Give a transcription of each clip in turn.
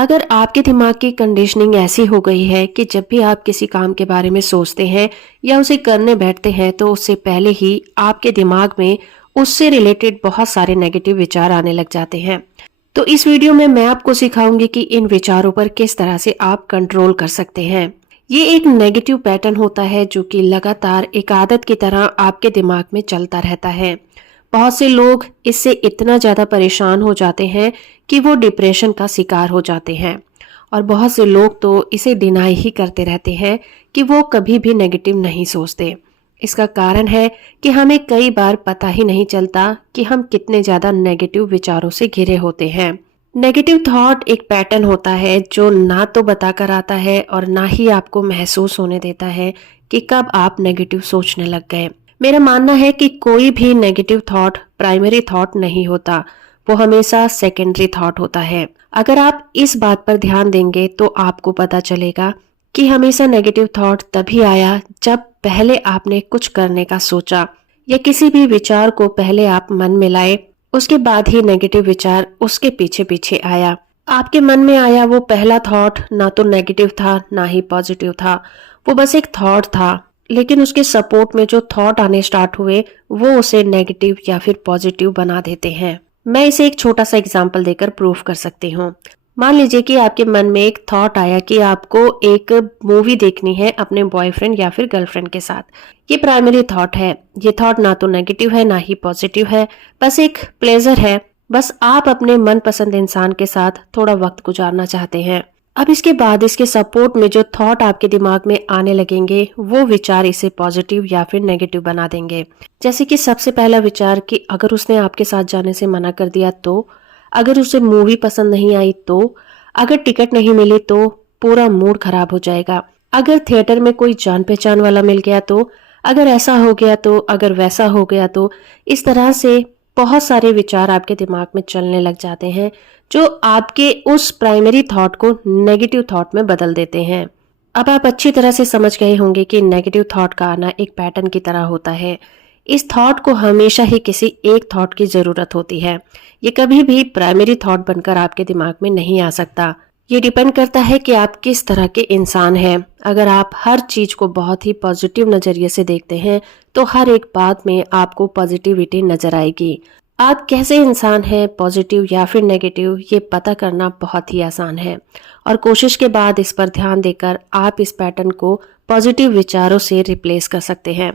अगर आपके दिमाग की कंडीशनिंग ऐसी हो गई है कि जब भी आप किसी काम के बारे में सोचते हैं या उसे करने बैठते हैं तो उससे पहले ही आपके दिमाग में उससे रिलेटेड बहुत सारे नेगेटिव विचार आने लग जाते हैं। तो इस वीडियो में मैं आपको सिखाऊंगी कि इन विचारों पर किस तरह से आप कंट्रोल कर सकते हैं। ये एक नेगेटिव पैटर्न होता है जो कि लगातार एक आदत की तरह आपके दिमाग में चलता रहता है। बहुत से लोग इससे इतना ज़्यादा परेशान हो जाते हैं कि वो डिप्रेशन का शिकार हो जाते हैं, और बहुत से लोग तो इसे डिनाई ही करते रहते हैं कि वो कभी भी नेगेटिव नहीं सोचते। इसका कारण है कि हमें कई बार पता ही नहीं चलता कि हम कितने ज़्यादा नेगेटिव विचारों से घिरे होते हैं। नेगेटिव थॉट एक पैटर्न होता है जो ना तो बताकर आता है और ना ही आपको महसूस होने देता है कि कब आप नेगेटिव सोचने लग गए। मेरा मानना है कि कोई भी नेगेटिव थॉट प्राइमरी थॉट नहीं होता, वो हमेशा सेकेंडरी थॉट होता है। अगर आप इस बात पर ध्यान देंगे तो आपको पता चलेगा कि हमेशा नेगेटिव थॉट तभी आया जब पहले आपने कुछ करने का सोचा, या किसी भी विचार को पहले आप मन में लाए, उसके बाद ही नेगेटिव विचार उसके पीछे पीछे आया। आपके मन में आया वो पहला थॉट ना तो नेगेटिव था ना ही पॉजिटिव था, वो बस एक थॉट था, लेकिन उसके सपोर्ट में जो थॉट आने स्टार्ट हुए वो उसे नेगेटिव या फिर पॉजिटिव बना देते हैं। मैं इसे एक छोटा सा एग्जांपल देकर प्रूफ कर सकती हूँ। मान लीजिए कि आपके मन में एक थॉट आया कि आपको एक मूवी देखनी है अपने बॉयफ्रेंड या फिर गर्लफ्रेंड के साथ। ये प्राइमरी थॉट है। ये थॉट ना तो नेगेटिव है ना ही पॉजिटिव है, बस एक प्लेजर है। बस आप अपने मनपसंद इंसान के साथ थोड़ा वक्त गुजारना चाहते हैं। अब इसके बाद इसके सपोर्ट में जो थॉट आपके दिमाग में आने लगेंगे वो विचार इसे पॉजिटिव या फिर नेगेटिव बना देंगे। जैसे कि सबसे पहला विचार कि अगर उसने आपके साथ जाने से मना कर दिया तो, अगर उसे मूवी पसंद नहीं आई तो, अगर टिकट नहीं मिली तो पूरा मूड खराब हो जाएगा, अगर थिएटर में कोई जान पहचान वाला मिल गया तो, अगर ऐसा हो गया तो, अगर वैसा हो गया तो। इस तरह से बहुत सारे विचार आपके दिमाग में चलने लग जाते हैं जो आपके उस प्राइमरी थॉट को नेगेटिव थॉट में बदल देते हैं। अब आप अच्छी तरह से समझ गए होंगे कि नेगेटिव थॉट का आना एक पैटर्न की तरह होता है। इस थॉट को हमेशा ही किसी एक थॉट की जरूरत होती है। ये कभी भी प्राइमरी थॉट बनकर आपके दिमाग में नहीं आ सकता। ये डिपेंड करता है कि आप किस तरह के इंसान हैं। अगर आप हर चीज को बहुत ही पॉजिटिव नजरिए से देखते हैं तो हर एक बात में आपको पॉजिटिविटी नजर आएगी। आप कैसे इंसान हैं, पॉजिटिव या फिर नेगेटिव, ये पता करना बहुत ही आसान है, और कोशिश के बाद इस पर ध्यान देकर आप इस पैटर्न को पॉजिटिव विचारों से रिप्लेस कर सकते हैं।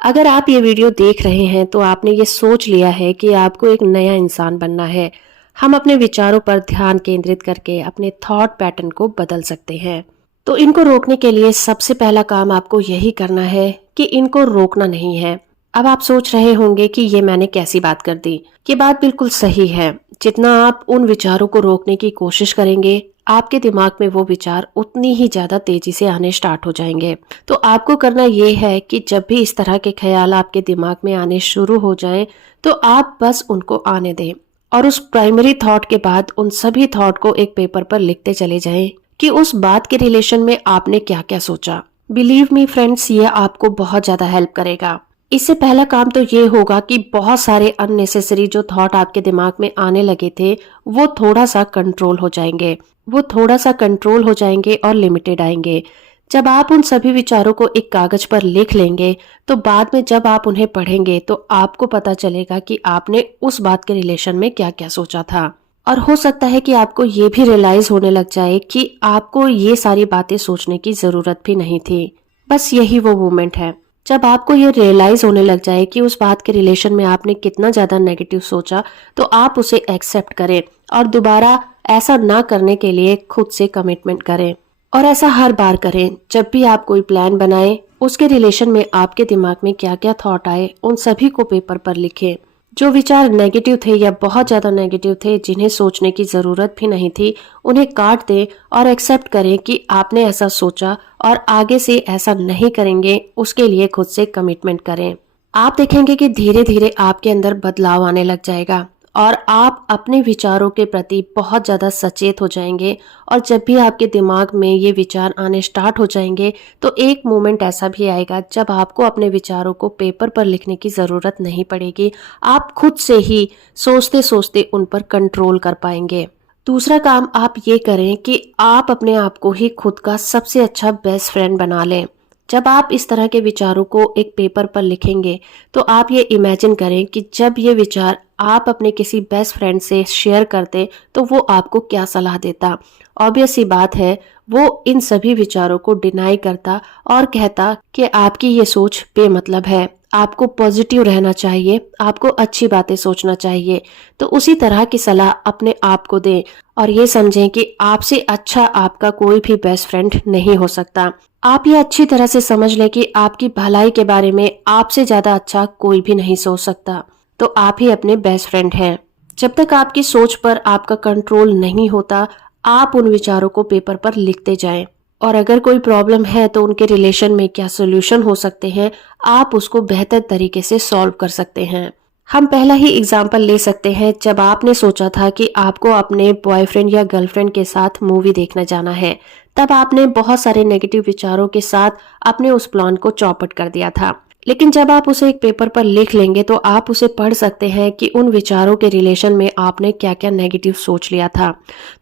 अगर आप ये वीडियो देख रहे हैं तो आपने ये सोच लिया है कि आपको एक नया इंसान बनना है। हम अपने विचारों पर ध्यान केंद्रित करके अपने थॉट पैटर्न को बदल सकते हैं। तो इनको रोकने के लिए सबसे पहला काम आपको यही करना है कि इनको रोकना नहीं है। अब आप सोच रहे होंगे कि ये मैंने कैसी बात कर दी। ये बात बिल्कुल सही है। जितना आप उन विचारों को रोकने की कोशिश करेंगे, आपके दिमाग में वो विचार उतनी ही ज्यादा तेजी से आने स्टार्ट हो जाएंगे। तो आपको करना ये है कि जब भी इस तरह के ख्याल आपके दिमाग में आने शुरू हो जाएं, तो आप बस उनको आने दें, और उस प्राइमरी थॉट के बाद उन सभी थॉट को एक पेपर पर लिखते चले जाएं कि उस बात के रिलेशन में आपने क्या क्या सोचा। बिलीव मी फ्रेंड्स, ये आपको बहुत ज्यादा हेल्प करेगा। इससे पहला काम तो ये होगा कि बहुत सारे अननेसेसरी जो थॉट आपके दिमाग में आने लगे थे वो थोड़ा सा कंट्रोल हो जाएंगे। वो थोड़ा सा कंट्रोल हो जाएंगे और लिमिटेड आएंगे। जब आप उन सभी विचारों को एक कागज पर लिख लेंगे तो बाद में जब आप उन्हें पढ़ेंगे तो आपको पता चलेगा कि आपने उस बात के रिलेशन में क्या क्या सोचा था। और हो सकता है कि आपको ये भी रियलाइज होने लग जाए कि आपको ये सारी बातें सोचने की जरूरत भी नहीं थी। बस यही वो मोमेंट है जब आपको ये रियलाइज होने लग जाए कि उस बात के रिलेशन में आपने कितना ज्यादा नेगेटिव सोचा, तो आप उसे एक्सेप्ट करें और दोबारा ऐसा ना करने के लिए खुद से कमिटमेंट करें। और ऐसा हर बार करें जब भी आप कोई प्लान बनाएं, उसके रिलेशन में आपके दिमाग में क्या क्या थॉट आए उन सभी को पेपर पर लिखें। जो विचार नेगेटिव थे या बहुत ज्यादा नेगेटिव थे, जिन्हें सोचने की जरूरत भी नहीं थी, उन्हें काट दें और एक्सेप्ट करें कि आपने ऐसा सोचा और आगे से ऐसा नहीं करेंगे। उसके लिए खुद से कमिटमेंट करें। आप देखेंगे कि धीरे धीरे आपके अंदर बदलाव आने लग जाएगा और आप अपने विचारों के प्रति बहुत ज्यादा सचेत हो जाएंगे। और जब भी आपके दिमाग में ये विचार आने स्टार्ट हो जाएंगे तो एक मोमेंट ऐसा भी आएगा जब आपको अपने विचारों को पेपर पर लिखने की जरूरत नहीं पड़ेगी। आप खुद से ही सोचते सोचते उन पर कंट्रोल कर पाएंगे। दूसरा काम आप ये करें कि आप अपने आप को ही खुद का सबसे अच्छा बेस्ट फ्रेंड बना लें। जब आप इस तरह के विचारों को एक पेपर पर लिखेंगे, तो आप ये इमेजिन करें कि जब ये विचार आप अपने किसी बेस्ट फ्रेंड से शेयर करते, तो वो आपको क्या सलाह देता। ऑब्वियस सी बात है, वो इन सभी विचारों को डिनाई करता और कहता कि आपकी ये सोच बेमतलब है, आपको पॉजिटिव रहना चाहिए, आपको अच्छी बातें सोचना चाहिए। तो उसी तरह की सलाह अपने आप को दें और ये समझें कि आपसे अच्छा आपका कोई भी बेस्ट फ्रेंड नहीं हो सकता। आप ये अच्छी तरह से समझ लें कि आपकी भलाई के बारे में आपसे ज्यादा अच्छा कोई भी नहीं सोच सकता। तो आप ही अपने बेस्ट फ्रेंड हैं। जब तक आपकी सोच पर आपका कंट्रोल नहीं होता, आप उन विचारों को पेपर पर लिखते जाएं। और अगर कोई प्रॉब्लम है तो उनके रिलेशन में क्या सोल्यूशन हो सकते हैं, आप उसको बेहतर तरीके से सॉल्व कर सकते हैं। हम पहला ही एग्जाम्पल ले सकते हैं, जब आपने सोचा था कि आपको अपने बॉयफ्रेंड या गर्लफ्रेंड के साथ मूवी देखने जाना है, तब आपने बहुत सारे नेगेटिव विचारों के साथ अपने उस प्लान को चौपट कर दिया था। लेकिन जब आप उसे एक पेपर पर लिख लेंगे तो आप उसे पढ़ सकते हैं कि उन विचारों के रिलेशन में आपने क्या क्या नेगेटिव सोच लिया था।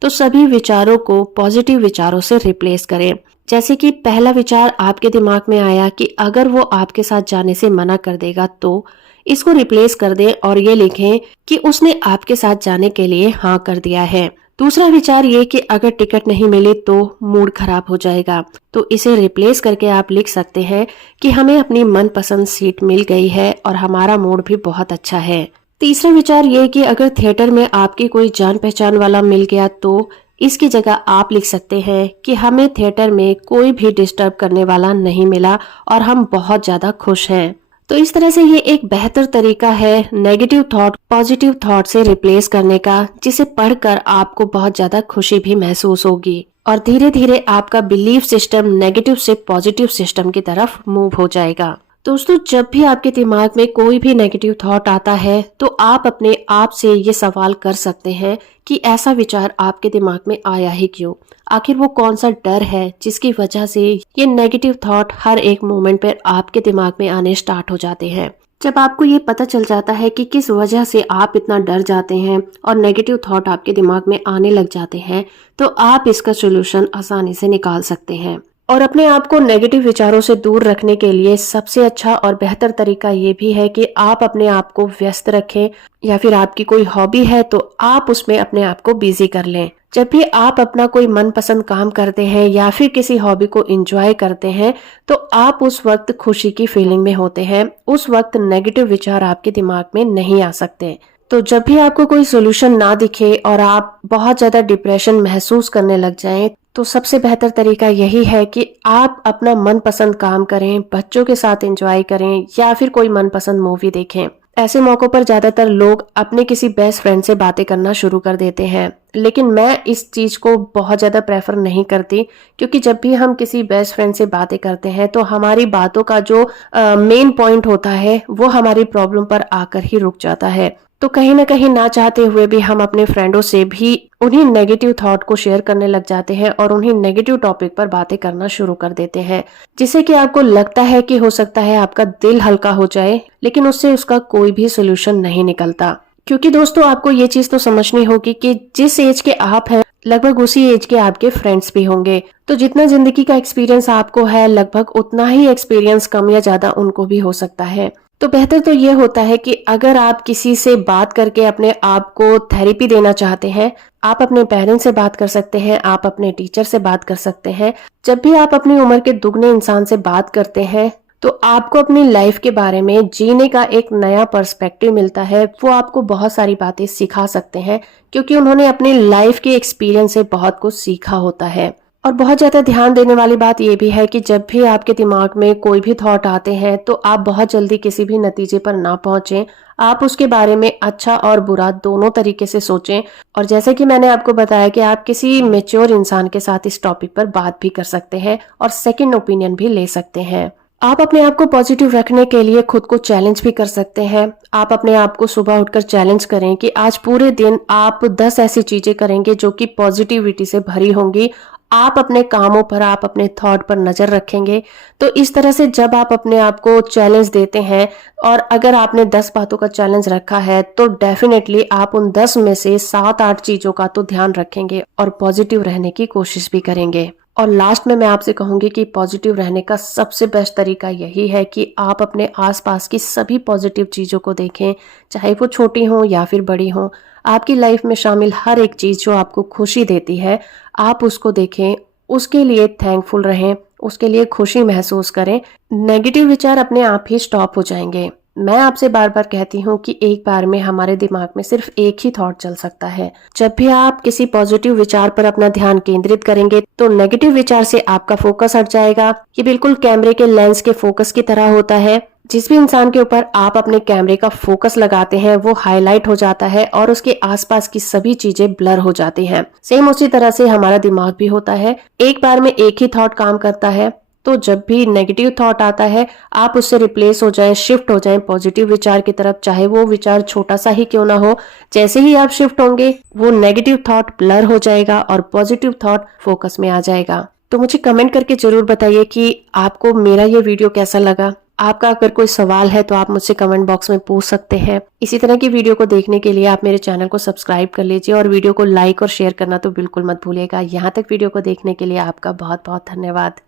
तो सभी विचारों को पॉजिटिव विचारों से रिप्लेस करें। जैसे कि पहला विचार आपके दिमाग में आया कि अगर वो आपके साथ जाने से मना कर देगा, तो इसको रिप्लेस कर दें और ये लिखें कि उसने आपके साथ जाने के लिए हाँ कर दिया है। दूसरा विचार ये कि अगर टिकट नहीं मिली तो मूड खराब हो जाएगा, तो इसे रिप्लेस करके आप लिख सकते हैं कि हमें अपनी मनपसंद सीट मिल गई है और हमारा मूड भी बहुत अच्छा है। तीसरा विचार ये कि अगर थिएटर में आपकी कोई जान पहचान वाला मिल गया, तो इसकी जगह आप लिख सकते हैं कि हमें थिएटर में कोई भी डिस्टर्ब करने वाला नहीं मिला और हम बहुत ज्यादा खुश हैं। तो इस तरह से ये एक बेहतर तरीका है नेगेटिव थॉट पॉजिटिव थॉट से रिप्लेस करने का, जिसे पढ़कर आपको बहुत ज्यादा खुशी भी महसूस होगी और धीरे धीरे आपका बिलीफ सिस्टम नेगेटिव से पॉजिटिव सिस्टम की तरफ मूव हो जाएगा। दोस्तों, जब भी आपके दिमाग में कोई भी नेगेटिव थॉट आता है, तो आप अपने आप से ये सवाल कर सकते हैं कि ऐसा विचार आपके दिमाग में आया ही क्यों। आखिर वो कौन सा डर है जिसकी वजह से ये नेगेटिव थॉट हर एक मोमेंट पर आपके दिमाग में आने स्टार्ट हो जाते हैं। जब आपको ये पता चल जाता है कि किस वजह से आप इतना डर जाते हैं और नेगेटिव थॉट आपके दिमाग में आने लग जाते हैं, तो आप इसका सोल्यूशन आसानी से निकाल सकते हैं। और अपने आप को नेगेटिव विचारों से दूर रखने के लिए सबसे अच्छा और बेहतर तरीका ये भी है कि आप अपने आप को व्यस्त रखें, या फिर आपकी कोई हॉबी है तो आप उसमें अपने आप को बिजी कर लें। जब भी आप अपना कोई मनपसंद काम करते हैं या फिर किसी हॉबी को एंजॉय करते हैं, तो आप उस वक्त खुशी की फीलिंग में होते हैं। उस वक्त नेगेटिव विचार आपके दिमाग में नहीं आ सकते। तो जब भी आपको कोई सोल्यूशन ना दिखे और आप बहुत ज्यादा डिप्रेशन महसूस करने लग जाएं, तो सबसे बेहतर तरीका यही है कि आप अपना मनपसंद काम करें, बच्चों के साथ एंजॉय करें या फिर कोई मनपसंद मूवी देखें। ऐसे मौकों पर ज्यादातर लोग अपने किसी बेस्ट फ्रेंड से बातें करना शुरू कर देते हैं, लेकिन मैं इस चीज को बहुत ज्यादा प्रेफर नहीं करती, क्योंकि जब भी हम किसी बेस्ट फ्रेंड से बातें करते हैं तो हमारी बातों का जो मेन पॉइंट होता है वो हमारी प्रॉब्लम पर आकर ही रुक जाता है। तो कहीं ना कहीं ना चाहते हुए भी हम अपने फ्रेंडों से भी उन्हीं नेगेटिव थॉट को शेयर करने लग जाते हैं और उन्हीं नेगेटिव टॉपिक पर बातें करना शुरू कर देते हैं, जिससे कि आपको लगता है कि हो सकता है आपका दिल हल्का हो जाए, लेकिन उससे उसका कोई भी सोल्यूशन नहीं निकलता। क्योंकि दोस्तों, आपको ये चीज तो समझनी होगी कि जिस एज के आप हैं, लगभग उसी एज के आपके फ्रेंड्स भी होंगे। तो जितना जिंदगी का एक्सपीरियंस आपको है, लगभग उतना ही एक्सपीरियंस कम या ज्यादा उनको भी हो सकता है। तो बेहतर तो ये होता है कि अगर आप किसी से बात करके अपने आप को थेरेपी देना चाहते हैं, आप अपने पेरेंट्स से बात कर सकते हैं, आप अपने टीचर से बात कर सकते हैं। जब भी आप अपनी उम्र के दुगने इंसान से बात करते हैं, तो आपको अपनी लाइफ के बारे में जीने का एक नया पर्सपेक्टिव मिलता है। वो आपको बहुत सारी बातें सिखा सकते हैं, क्योंकि उन्होंने अपनी लाइफ के एक्सपीरियंस से बहुत कुछ सीखा होता है। और बहुत ज्यादा ध्यान देने वाली बात यह भी है कि जब भी आपके दिमाग में कोई भी थॉट आते हैं, तो आप बहुत जल्दी किसी भी नतीजे पर ना पहुंचें। आप उसके बारे में अच्छा और बुरा दोनों तरीके से सोचें। और जैसे कि मैंने आपको बताया कि आप किसी मेच्योर इंसान के साथ इस टॉपिक पर बात भी कर सकते हैं और सेकंड ओपिनियन भी ले सकते हैं। आप अपने आप को पॉजिटिव रखने के लिए खुद को चैलेंज भी कर सकते हैं। आप अपने आप को सुबह उठकर चैलेंज करें कि आज पूरे दिन आप 10 ऐसी चीजें करेंगे जो कि पॉजिटिविटी से भरी होंगी आप अपने कामों पर, आप अपने थॉट पर नजर रखेंगे। तो इस तरह से जब आप अपने आप को चैलेंज देते हैं और अगर आपने 10 बातों का चैलेंज रखा है तो डेफिनेटली आप उन 10 में से 7-8 चीजों का तो ध्यान रखेंगे और पॉजिटिव रहने की कोशिश भी करेंगे। और लास्ट में मैं आपसे कहूंगी कि पॉजिटिव रहने का सबसे बेस्ट तरीका यही है कि आप अपने आसपास की सभी पॉजिटिव चीजों को देखें, चाहे वो छोटी हो या फिर बड़ी हो। आपकी लाइफ में शामिल हर एक चीज जो आपको खुशी देती है, आप उसको देखें, उसके लिए थैंकफुल रहें, उसके लिए खुशी महसूस करें। नेगेटिव विचार अपने आप ही स्टॉप हो जाएंगे। मैं आपसे बार बार कहती हूँ कि एक बार में हमारे दिमाग में सिर्फ एक ही थॉट चल सकता है। जब भी आप किसी पॉजिटिव विचार पर अपना ध्यान केंद्रित करेंगे तो नेगेटिव विचार से आपका फोकस हट जाएगा। ये बिल्कुल कैमरे के लेंस के फोकस की तरह होता है। जिस भी इंसान के ऊपर आप अपने कैमरे का फोकस लगाते हैं वो हाईलाइट हो जाता है और उसके आसपास की सभी चीजें ब्लर हो जाती हैं। सेम उसी तरह से हमारा दिमाग भी होता है, एक बार में एक ही थॉट काम करता है। तो जब भी नेगेटिव थॉट आता है आप उससे रिप्लेस हो जाएं, शिफ्ट हो जाएं पॉजिटिव विचार की तरफ, चाहे वो विचार छोटा सा ही क्यों ना हो। जैसे ही आप शिफ्ट होंगे वो नेगेटिव थॉट ब्लर हो जाएगा और पॉजिटिव थॉट फोकस में आ जाएगा। तो मुझे कमेंट करके जरूर बताइए कि आपको मेरा ये वीडियो कैसा लगा। आपका अगर कोई सवाल है तो आप मुझसे कमेंट बॉक्स में पूछ सकते हैं। इसी तरह की वीडियो को देखने के लिए आप मेरे चैनल को सब्सक्राइब कर लीजिए और वीडियो को लाइक और शेयर करना तो बिल्कुल मत भूलिएगा। यहाँ तक वीडियो को देखने के लिए आपका बहुत बहुत धन्यवाद।